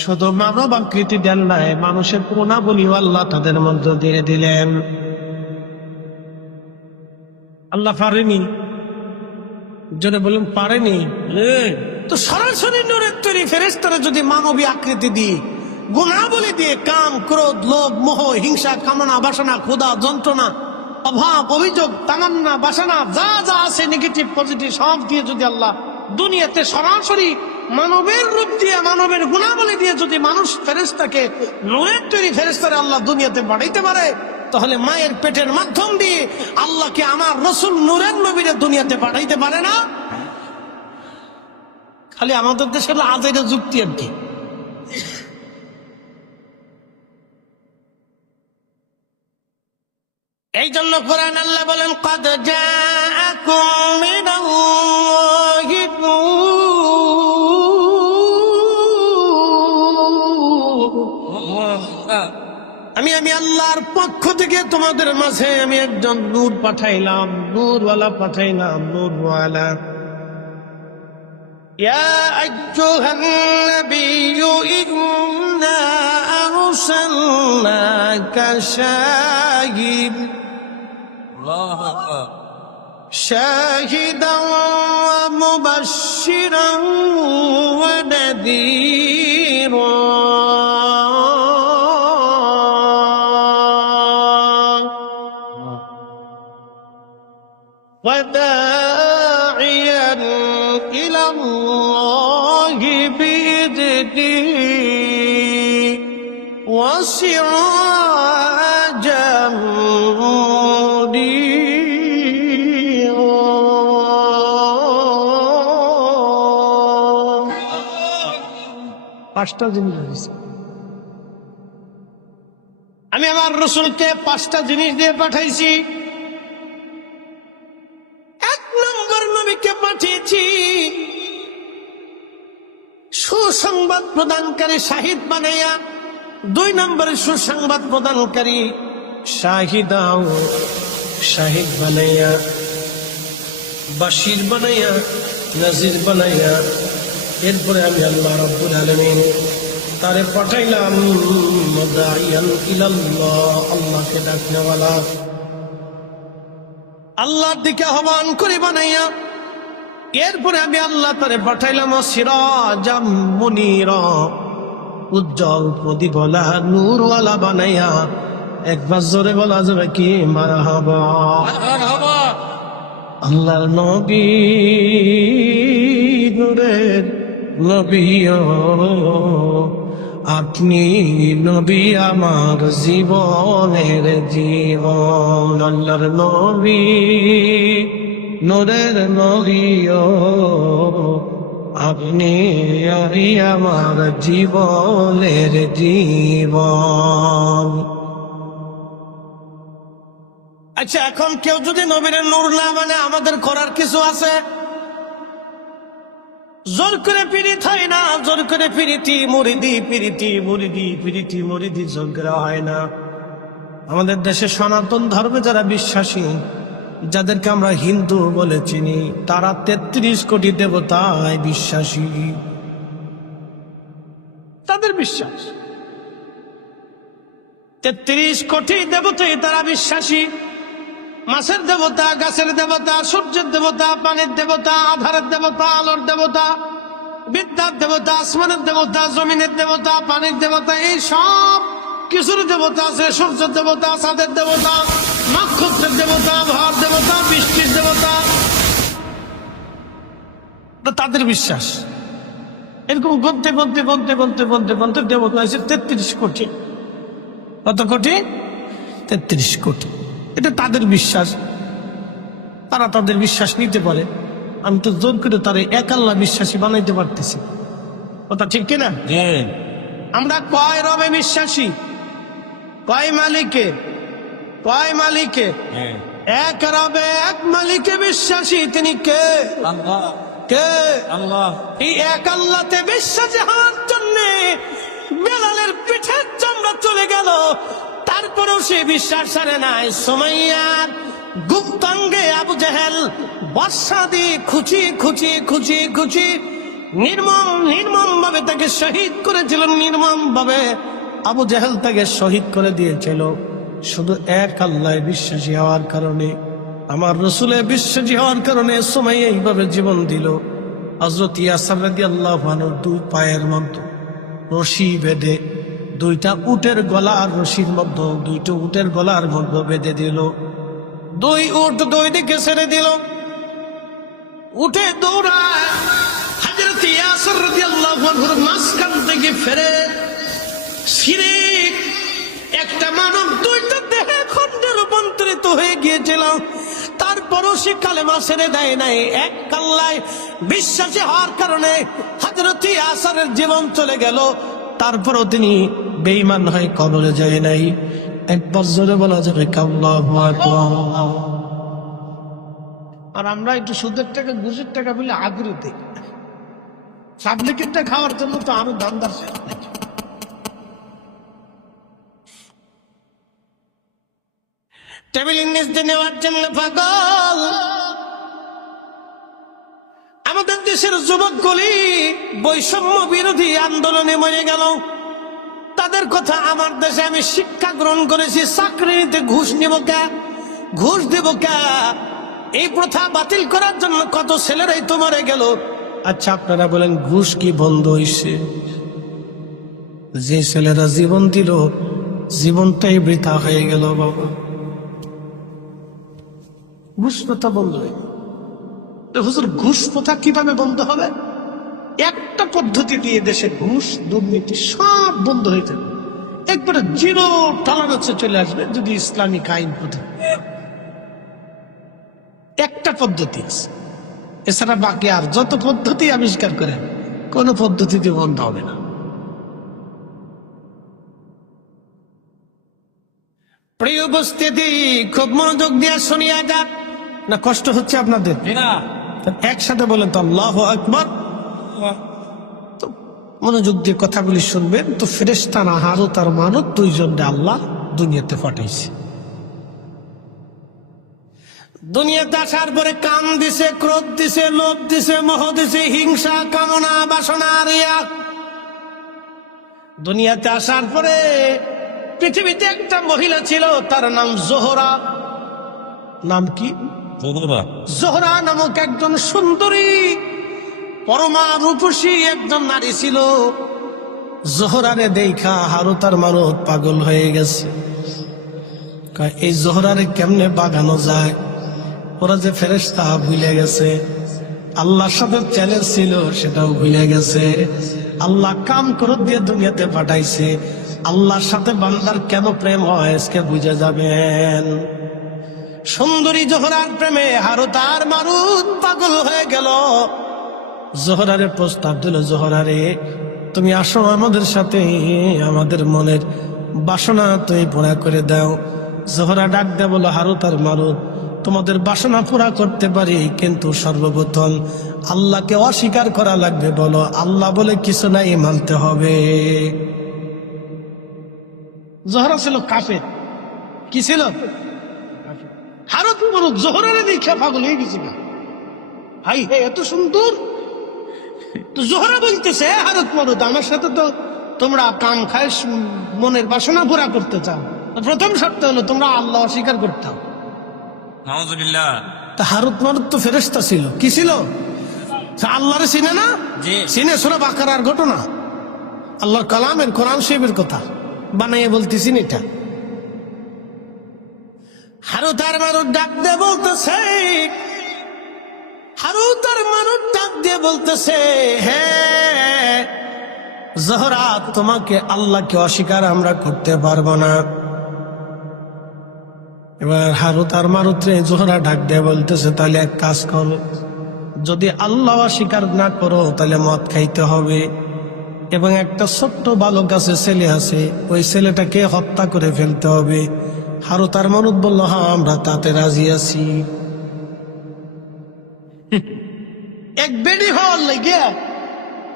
শুধু মানব আকৃতি দেন নাই, মানুষের গুণাবলীও আল্লাহ তাদের মধ্যে দিয়ে দিলেন। আল্লাহ পারেনি? জোরে বলুন, পারেনি? তো সরাসরি নূরের তৈরি ফেরেশতারা যদি মানবী আকৃতি দিয়ে, গুণাবলী দিয়ে, কাম ক্রোধ লোভ মোহ হিংসা কামনা বাসনা ক্ষুধা যন্ত্রণা অভাব অভিযোগ তামান্না বাসনা যা যা আছে নেগেটিভ পজিটিভ সব দিয়ে যদি আল্লাহ দুনিয়াতে সরাসরি মানবের রূপ দিয়ে, মানবের গুণাবলী দিয়ে যদি মানুষ ফেরেশতাকে, নূরের তৈরি ফেরেশতারে আল্লাহ দুনিয়াতে পাঠাইতে পারে, তাহলে মায়ের পেটের মাধ্যম দিয়ে আল্লাহকে আমার রসুল নূরের নবীরে দুনিয়াতে পাঠাইতে পারে না? খালি আমাদের দেশে হলো আজাইরা যুক্তি আর কি। এই জন্য কোরআন আল্লাহ বলেন, قد جاءكم من الله نور। আমি আল্লাহর পক্ষ থেকে তোমাদের মাঝে আমি একজন নূর পাঠাইলাম, নূরওয়ালা পাঠাইলাম, নূরওয়ালা। يا أيها النبي إنا أرسلناك شاهدا ومبشرا ونذيرا وداعيا إلى الله بإذنه وسراجا منيرا। পাঁচটা জিনিস দিয়েছে। আমি আমার রসুলকে পাঁচটা জিনিস দিয়ে পাঠাইছি। এক নম্বর নবীকে পাঠিয়েছি সুসংবাদ প্রদানকারী, শাহিদ বানাইয়া। দুই নম্বরে সুসংবাদ প্রদানকারী, শাহিদাও, শাহিদ বানাইয়া, বাশির বানাইয়া, নাজির বানাইয়া। এরপরে আমি আল্লাহ রাব্বুল আলামিন তারে পাঠাইলাম মুদাইয়ান ইলাল্লাহ, আল্লাহকে ডাকনেওয়ালা, আল্লাহর দিকে আহ্বান করে বানাইয়া। এরপরে আমি আল্লাহ তারে পাঠাইলাম সিরাজাম মুনীরা, উজ্জ্বল প্রদীপওয়ালা, নূরওয়ালা বানাইয়া। একবার জোরে বলা যাবে কি মারহাবা? আল্লাহর নবী, নূরের নবী, আপনি নবী আমার জীবনের জীবন। আল্লাহর নবী, নূরের নবী, আপনি আমার জীবনের জীবন। আচ্ছা, এখন কেউ যদি নবীর নূর না মানে আমাদের করার কিছু আছে? জোর করে পিরিত হয় না, জোর করে পিরিতি মুরিদি, পিরিতি মুরিদি, পিরিতি মুরিদি জোর করে হয় না। আমাদের দেশে সনাতন ধর্মে যারা বিশ্বাসী, যাদেরকে আমরা হিন্দু বলে চিনি, তারা 33 কোটি দেবতায় বিশ্বাসী। তাদের বিশ্বাস 33 কোটি দেবতায় তারা বিশ্বাসী। মাছের দেবতা, গাছের দেবতা, সূর্যের দেবতা, পানির দেবতা, আধারের দেবতা, আলোর দেবতা, বিদ্যার দেবতা, আসমানের দেবতা, জমিনের দেবতা, পানির দেবতা, এই সব কিছুর দেবতা আছে। সূর্যের দেবতা, চাঁদের দেবতা, নক্ষত্রের দেবতা, আবহাওয়ার দেবতা, বৃষ্টির দেবতা, তাদের বিশ্বাস। এরকম বলতে বলতে বলতে বলতে বলতে বলতে দেবতা হয়েছে 33 কোটি। কত কোটি? 33 কোটি। এটা তাদের বিশ্বাস, তারা তাদের বিশ্বাস নিতে পারে। আমি তো জোর করে তারা এক আল্লাহ বিশ্বাসী বানাইতে পারতেছি। কথা ঠিক কিনা? আমরা কয় রবে বিশ্বাসী? কয় মালিকে? কয় মালিকে? এক রবে, এক মালিকে বিশ্বাসী। তিনি কে? আল্লাহ। কে? আল্লাহ। এই এক আল্লাহতে বিশ্বাসী হওয়ার জন্য বেলালের পিঠের চামড়া চলে গেল, তারপরেও সে বিশ্বাস ছাড়ে নাই। সুমাইয়ার গুপ্তাঙ্গে আবু জেহেল বর্ষা দিয়ে খুচি খুচি খুচি খুচি নির্মম ভাবে তাকে শহীদ করেছিল। নির্মম ভাবে আবু জেহেল তাকে শহীদ করে দিয়েছিল, শুধু এক আল্লাহ বিশ্বাসী হওয়ার কারণে, আমার রসুলে বিশ্বাসী হওয়ার কারণে সুমাইয়া এইভাবে জীবন দিল। হযরত ইয়াসির রাদিয়াল্লাহু আনহুর দুই পায়ের মধ্যে রশি বেঁধে, দুইটা উটের গলার রশির মধ্যে, দুইটা উটের গলার মধ্যে বেঁধে দিল। দুই উট দুই দিকে ছেড়ে দিল। উঠে দৌড়ায় হযরত ইয়াসির রাদিয়াল্লাহু আনহুর মাঝখান থেকে ফেরে শিরিক একটা মানব দুইটা দেহে খণ্ডে রূপান্তরিত হয়ে গিয়েছিল, তারপরও সে কালেমা ছেড়ে দেয় নাই। এক কাল্লায় বিশ্বাসী হওয়ার কারণে হযরত ইয়াসিরের জীবন চলে গেল, তারপরও তিনি বেঈমান হয়ে কবরে যায় নাই। একবার জোরে বলা যাবে আল্লাহু আকবার। আর আমরা একটু সুদের টাকা ঘুষের টাকা বলে আগ্রহী, সাবলিকেটটা খাওয়ার জন্য তো আরো দামদার শেষ নাই। টেবিলের নিচে নেওয়ার জন্য পাগল। আমাদের দেশের যুবকগুলি বৈষম্য বিরোধী আন্দোলনে মরে গেল। তাদের কথা আমার দেশে আমি শিক্ষা গ্রহণ করেছি, চাকরি নিতে ঘুষ নিব কে, ঘুষ দেব কে? এই প্রথা বাতিল করার জন্য কত ছেলেরাই তো মরে গেল। আচ্ছা আপনারা বলেন ঘুষ কি বন্ধ হইছে? যে ছেলেরা জীবন দিল জীবনটাই বৃথা হয়ে গেল বাবা। ঘুষ প্রথা বন্ধ হয়ে গেল। হুজুর ঘুষ প্রথা কিভাবে বন্ধ হবে? একটা পদ্ধতি দিয়ে দেশে ঘুষ দুর্নীতি সব বন্ধ হয়ে যাবে, একবারে জিরো টলারেন্সে চলে আসবে যদি ইসলামিক আইন প্রথা। একটা পদ্ধতি আছে, এছাড়া বাকি আর যত পদ্ধতি আবিষ্কার করেন কোন পদ্ধতিতে বন্ধ হবে না। প্রিয় উপস্থিতি, খুব মনোযোগ দিয়ে শুনিয়া যাক। না কষ্ট হচ্ছে আপনাদের? একসাথে বলেন তো আল্লাহু আকবার। তো মনোযোগ দিয়ে কথাগুলি শুনবেন। তো ফেরেশতা না হারুত আর মারুত দুইজনকে আল্লাহ দুনিয়াতে পাঠাইছে। দুনিয়াতে আসার পরে কাম দিছে, ক্রোধ দিছে, লোভ দিছে, মোহ দিছে, হিংসা, কামনা, বাসনা, রিয়া। দুনিয়াতে আসার পরে পৃথিবীতে একটা মহিলা ছিল, তার নাম জোহরা। নাম কি? জোহরা নামক একজন সুন্দরী পরমা রূপসী একজন নারী ছিল। জোহরারে দেখা হারুত আর মারুত পাগল হয়ে গেছে। এই জোহরারে কেমনে বাগানো যায়? ওরা যে ফেরেশতা ভুলে গেছে, আল্লাহর সাথে চ্যালেঞ্জ ছিল সেটাও ভুলে গেছে। আল্লাহ কাম করে দিয়ে দুনিয়াতে পাঠাইছে। আল্লাহর সাথে বান্দার কেন প্রেম হয় আজকে বুঝে যাবেন। সুন্দরী জোহরার প্রেমে হারুত আর মারুত পাগল হয়ে গেল। জোহরারে প্রস্তাব দিল, জোহরারে তুমি আসো আমাদের সাথে, আমাদের মনের বাসনা তুমি পুরা করে দাও। জোহরা ডাক দে বলো, হারুত আর মারুত তোমাদের বাসনা পুরা করতে পারি, কিন্তু সর্বপ্রথম আল্লাহকে অস্বীকার করা লাগবে। বলো আল্লাহ বলে কিছু নাই, মানতে হবে। জোহরা ছিল কাফের। কি ছিল? হারুত মারুত জোহরারে দেখে পাগল হয়ে গেছিল। হাই হে এত সুন্দর। তো জোহরা বলতেছে, হারুত মারুত আমার সাথে তো তোমরা কাম খায় মনের বাসনা পুরা করতে চাও, প্রথম শর্ত হলো তোমরা আল্লাহ অস্বীকার করতে হবে। তা হারুত মারুত তো ফেরেশতা ছিল। কি ছিল? আল্লাহরে চিনে না? চিনে। সূরা বাকারার ঘটনা, আল্লাহর কালামের কোরআন শরীফের কথা বানাইয়ে বলতেছি এটা। হারুত আর মারুত ডাক দিয়ে বলতেছে, হারুত আর মারুত ডাক দিয়ে বলতেছে, হ্যাঁ জোহরা তোমাকে আল্লাহকে অস্বীকার আমরা করতে পারবো না। এবার হারুত আর মারুত রে জোহরা ডাক দিয়ে বলতেছে, তাহলে এক কাজ করো, যদি আল্লাহ অস্বীকার না করো তাহলে মদ খাইতে হবে, এবং একটা ছোট্ট বালক আছে, ছেলে আছে, ওই ছেলেটাকে হত্যা করে ফেলতে হবে। হারুত আর মারুত বলল, হ্যাঁ আমরা তাতে রাজি আছি। এক বেডি হওয়ার লেগে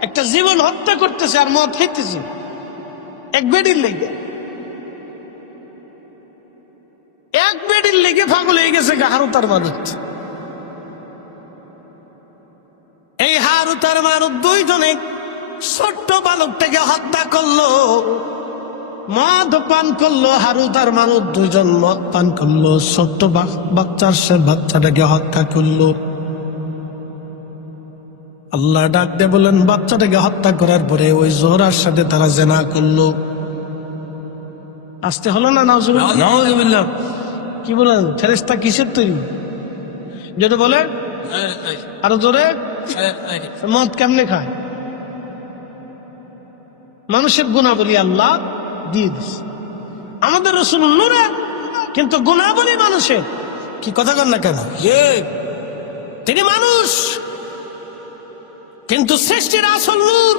একটা জীবন হত্যা করতেছে আর মদ খাইতেছে, এক বেডির লেগে। এক বেডির লেগে পাগল হয়ে গেছে হারুত আর মারুত। এই হারুত আর মারুত দুইজনে ছোট্ট বালকটাকে হত্যা করলো, মদ পান করলো। হারুত আর মারুত দুইজন মদ পান করলো, ছোট্ট বাচ্চাটাকে হত্যা করলো। আল্লাহ ডাক দিয়ে বলেন, বাচ্চাটাকে হত্যা করার পরে ওই জোহরার সাথে তারা জেনা করলো। আসতে হলো না? নাউজুবিল্লাহ। কি বলেন? ফেরেশতা কিসের তৈরি? যেটা বলে আরো জোরে, মদ কেমনে খায়? মানুষের গুণাবলী আল্লাহ দিয়ে দিচ্ছে। আমাদের রাসূল নূরে, কিন্তু গুণাবলী মানুষের। কি কথা কন না কেন? তিনি মানুষ, কিন্তু সৃষ্টির আসল নূর।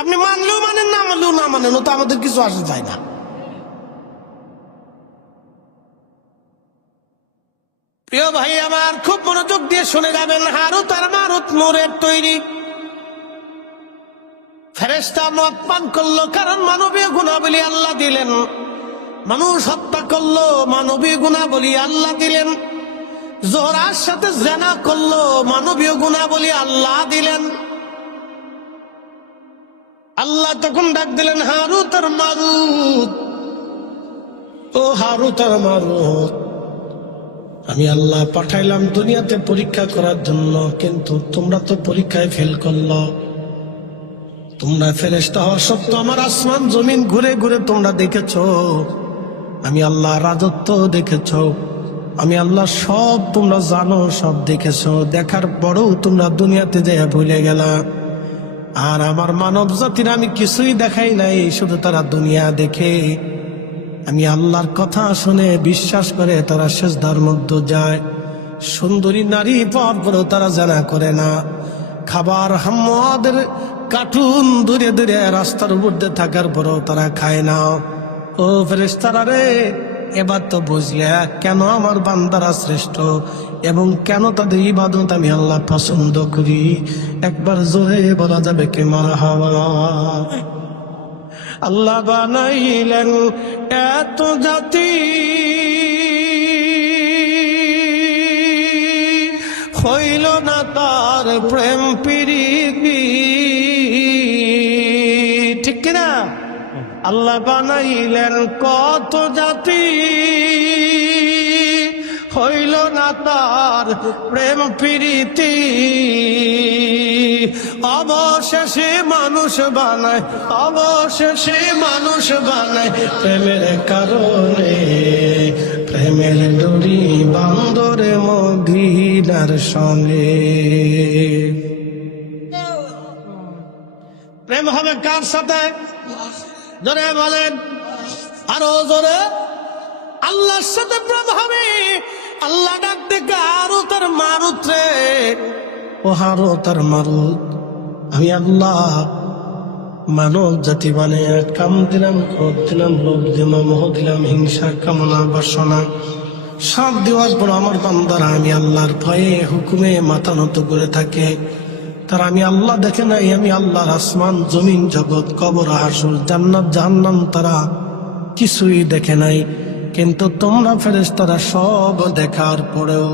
আপনি মানলেও মানেন, না মানলেও না মানেন, ও তো আমাদের কিছু আসে যায় না। প্রিয় ভাই আমার, খুব মনোযোগ দিয়ে শুনে যাবেন। হারুত আর মারুত নূরের তৈরি। ফেরেশতা মদ পান করলো, কারণ মানবীয় গুণাবলী আল্লাহ দিলেন। মানুষ হত্যা করলো, মানবীয় গুণাবলী আল্লাহ দিলেন। জোহরার সাথে জেনা করলো, মানবীয় গুণাবলী আল্লাহ দিলেন। আল্লাহ তখন ডাক দিলেন, হারুত আর মারুত, ও হারুত আর মারুত, আমি আল্লাহ পাঠাইলাম দুনিয়াতে পরীক্ষা করার জন্য, কিন্তু তোমরা তো পরীক্ষায় ফেল করলো। তোমরা ফেরেশতা হওয়া সত্ত্বেও আমার আসমান জমিন ঘুরে ঘুরে তোমরা দেখেছো, আমি আল্লাহ রাজত্ব দেখেছো, আমি আল্লাহ সব তোমরা জানো, সব দেখেছো। দেখার পরেও তোমরা দুনিয়াতে যেয়ে ভুলে গেলা। আর আমার মানব জাতির আমি কিছুই দেখাই নাই, শুধু তারা দুনিয়া দেখে, আমি আল্লাহর কথা শুনে বিশ্বাস করে তারা সিজদার মধ্যে যায়। সুন্দরী নারী পাওয়ার পরেও তারা জানা করে না। খাবার হাম্মাদের কার্টুন দূরে দূরে রাস্তার উপর দিয়ে থাকার পরেও তারা খায় না। ও ফেরেশতারা রে, এবার তো বুঝলে কেন আমার বান্দারা শ্রেষ্ঠ এবং কেন তাদের ইবাদত আমি আল্লাহ পছন্দ করি। একবার জোরে বলা যাবে কি মারহাবা। আল্লাহ বানাইলেন এত জাতি, হইল না তার প্রেম প্রীতি। ঠিক কিনা? আল্লাহ বানাইলেন কত জাতি, হইল না তার প্রেম প্রীতি। অবশেষে মানুষ বানায়, অবশেষে মানুষ বানায় প্রেমের কারণে। প্রেমের ডোরি বান্দরে মদিনার সঙ্গে। প্রেম হবে কার সাথে? জোরে বলেন, আরো জোরে। আল্লাহর সাথে প্রেম হবে। আল্লাহ ডাক দেখে হারুত আর মারুত রে, ও হারুত আর মারুত, আমি আল্লাহ মানব জাতি বানিয়ে কাম দিলাম, ক্রোধ দিলাম, লোভ দিলাম, মোহ দিলাম, হিংসা, কামনা, বাসনা সব দেওয়ার পর আমার বান্দারা আমি আল্লাহর ভয়ে হুকুমে মাথা নত করে থাকে। তারা আমি আল্লাহ দেখে নাই, আমি আল্লাহর আসমান জমিন জগৎ কবর হাসর জান্নাত জাহান্নাম তারা কিছুই দেখে নাই। কিন্তু তোমরা ফেরেশতারা সব দেখার পরেও